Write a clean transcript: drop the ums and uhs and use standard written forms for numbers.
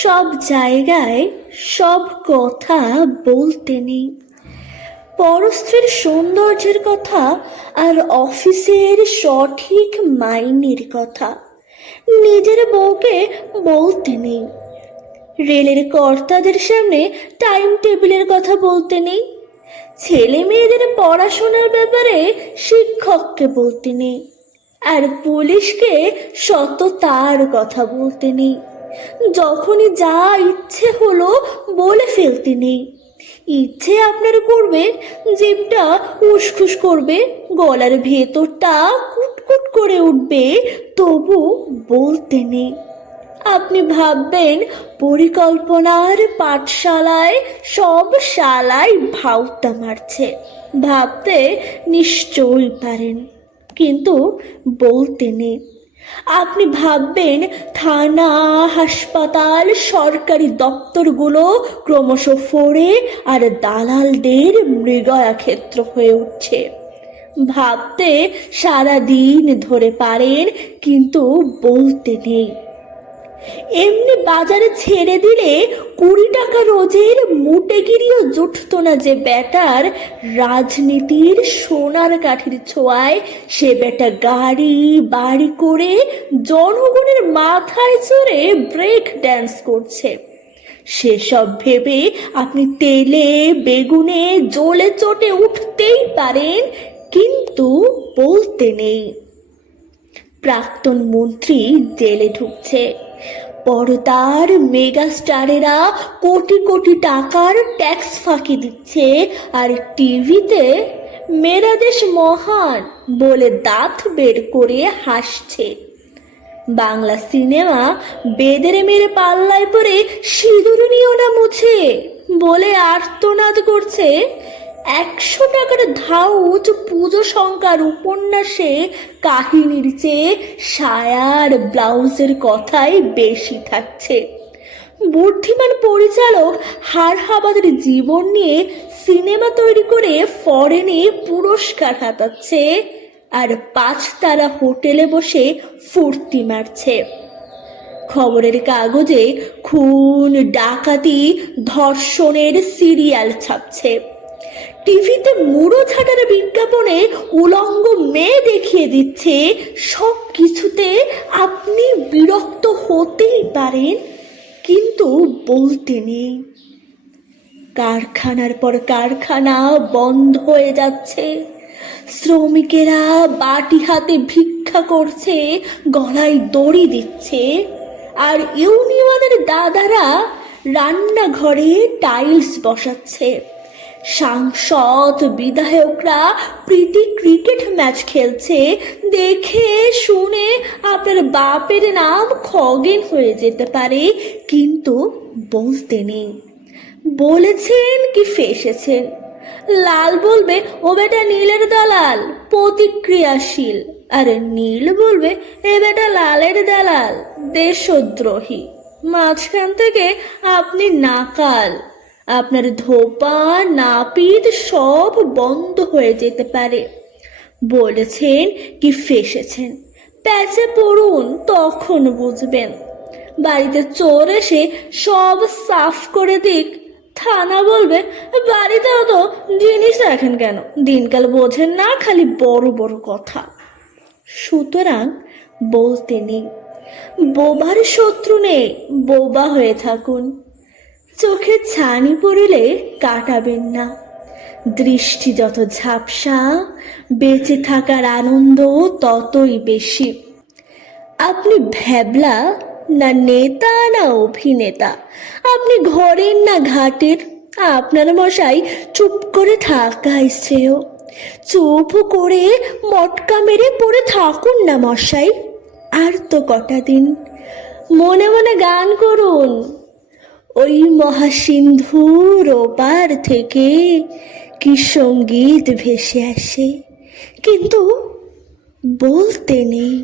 সব জায়গায় সব কথা বলতে নেই। পরস্ত্রীর সৌন্দর্যের কথা আর অফিসের সঠিক মাইনের কথা নিজের বউকে বলতে নেই। রেলের কর্তাদের সামনে টাইম টেবিলের কথা বলতে নেই। ছেলে মেয়েদের পড়াশোনার ব্যাপারে শিক্ষককে বলতে নেই। আর পুলিশকে সততার কথা বলতে নেই। যখনই যা ইচ্ছে হলো বলে ফেলতে নেই। ইচ্ছে আপনার করবে, জিভটা উসখুস করবে, গলার ভেতরটা কুটকুট করে উঠবে, তবু বলতে নেই। আপনি ভাববেন পরিকল্পনার পাঠশালায় সব শালাই ভাউতা মারছে। ভাবতে নিশ্চয়ই পারেন, কিন্তু বলতে নেই। আপনি ভাববেন থানা, হাসপাতাল, সরকারি দপ্তরগুলো ক্রমশ ফোড়ে আর দালালদের মৃগয়া ক্ষেত্র হয়ে উঠছে। ভাবতে সারাদিন ধরে পারেন, কিন্তু বলতে নেই। এমনি বাজারে ছেড়ে দিলে 20 টাকা রোজের মুটেগিরিও জুটতো না যে ব্যাটার রাজনীতির সোনার কাঠির ছোঁয়ায় সে ব্যাটা গাড়ি বাড়ি করে জনগণের মাথায় চড়ে ব্রেক ড্যান্স করছে। সেসব ভেবে আপনি তেলে বেগুনে জ্বলে চটে উঠতেই পারেন, কিন্তু বলতে নেই। প্রাক্তন মন্ত্রী জেলে ঢুকছে। পর্দার মেগা স্টারেরা কোটি কোটি টাকার ট্যাক্স ফাঁকি দিচ্ছে, আর টিভিতে মেরা দেশ মহান বলে দাঁত বের করে হাসছে। বাংলা সিনেমা বেদের মেরে পাল্লায় পরে সিঁদুর নিও না মুছে বলে আর্তনাদ করছে। 100 টাকার ধাউচ পুজো সংখ্যার উপন্যাসে কাহিনীর চেয়ে সায়ার ব্লাউজের কথাই বেশি থাকছে। বুদ্ধিমান পরিচালক হারহাবাদের জীবন নিয়ে সিনেমা তৈরি করে ফরেনে পুরস্কার হাতাচ্ছে, আর 5 তারা হোটেলে বসে ফুর্তি মারছে। খবরের কাগজে খুন, ডাকাতি, ধর্ষণের সিরিয়াল ছাপছে। টিভিতে মুড়ো ছাটার বিজ্ঞাপনে উলঙ্গ মেয়ে দেখিয়ে দিচ্ছে। সব কিছুতে আপনি বিরক্ত হতেই পারেন, কিন্তু বলতে নেই। কারখানার পর কারখানা বন্ধ হয়ে যাচ্ছে। শ্রমিকেরা বাটি হাতে ভিক্ষা করছে, গলায় দড়ি দিচ্ছে। আর ইউনিয়নের দাদারা রান্নাঘরে টাইলস বসাচ্ছে। সাংসদ বিধায়করা প্রীতি ক্রিকেট ম্যাচ খেলছে। দেখে শুনে আপনার বাপের নাম খগেন হয়ে যেতে পারে, কিন্তু বলতে নেই। বলেছেন কি ফেসেছেন। লাল বলবে ও বেটা নীলের দালাল, প্রতিক্রিয়াশীল। আর নীল বলবে এ বেটা লালের দালাল, দেশদ্রোহী। মাঝখান থেকে আপনি নাকাল। আপনার ধোপা নাপিত সব বন্ধ হয়ে যেতে পারে। বলেছেন কি ফেসেছেন, প্যাচে পড়ুন, তখন বুঝবেন। বাড়িতে চোর এসে সব সাফ করে দিক, থানা বলবে বাড়িতেও তো জিনিস রাখেন কেন, দিনকাল বোঝেন না, খালি বড় বড় কথা। সুতরাং বলতে নেই। বোবার শত্রু নেই, বোবা হয়ে থাকুন। চোখে ছানি পড়িলে কাটাবেন না। দৃষ্টি যত ঝাপসা, বেঁচে থাকার আনন্দ ততই বেশি। আপনি ভ্যাবলা না নেতা না অভিনেতা, আপনি ঘরের না ঘাটের, আপনার মশাই চুপ করে থাকাই শ্রেয়। চুপ করে মটকা মেরে পড়ে থাকুন না মশাই, আর তো কটা দিন। মনে মনে গান করুন, ওই মহাসিন্ধুর ওপার থেকে কি সঙ্গীত ভেসে আসে, কিন্তু বলতে নেই।